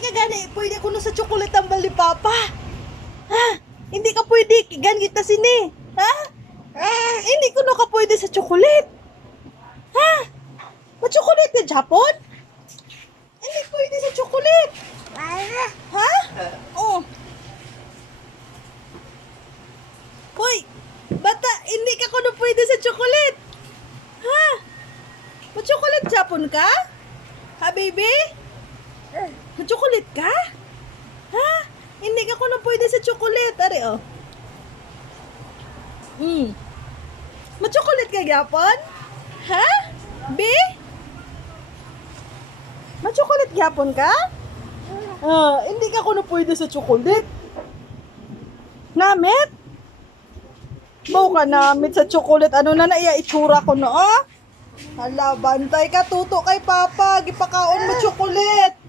Gani, pwede ko na sa chocolate ang bali, Papa. Ha? Hindi ka pwede, ganit na sini. Ha? Hindi ko na ka pwede sa chocolate. Ha? Ma-chocolate ka, Japon? Hindi pwede sa chocolate. Ha? Oh. Hoy, bata, hindi ka ko na pwede sa chocolate. Ha? Ma-chocolate Japon ka? Ha, baby? Ma-chocolate ka? Ha? Hindi ka ko na pwede sa chocolate. Are, oh. Ma-chocolate ka, Japon? Ha? Be? Ma-chocolate Japon ka? Hindi ka ko na pwede sa chocolate. Namit? Baw ka namit sa chocolate. Ano na iya itsura ko na, ah? Hala, bantay ka, tuto kay Papa. Gipakaon mo chocolate.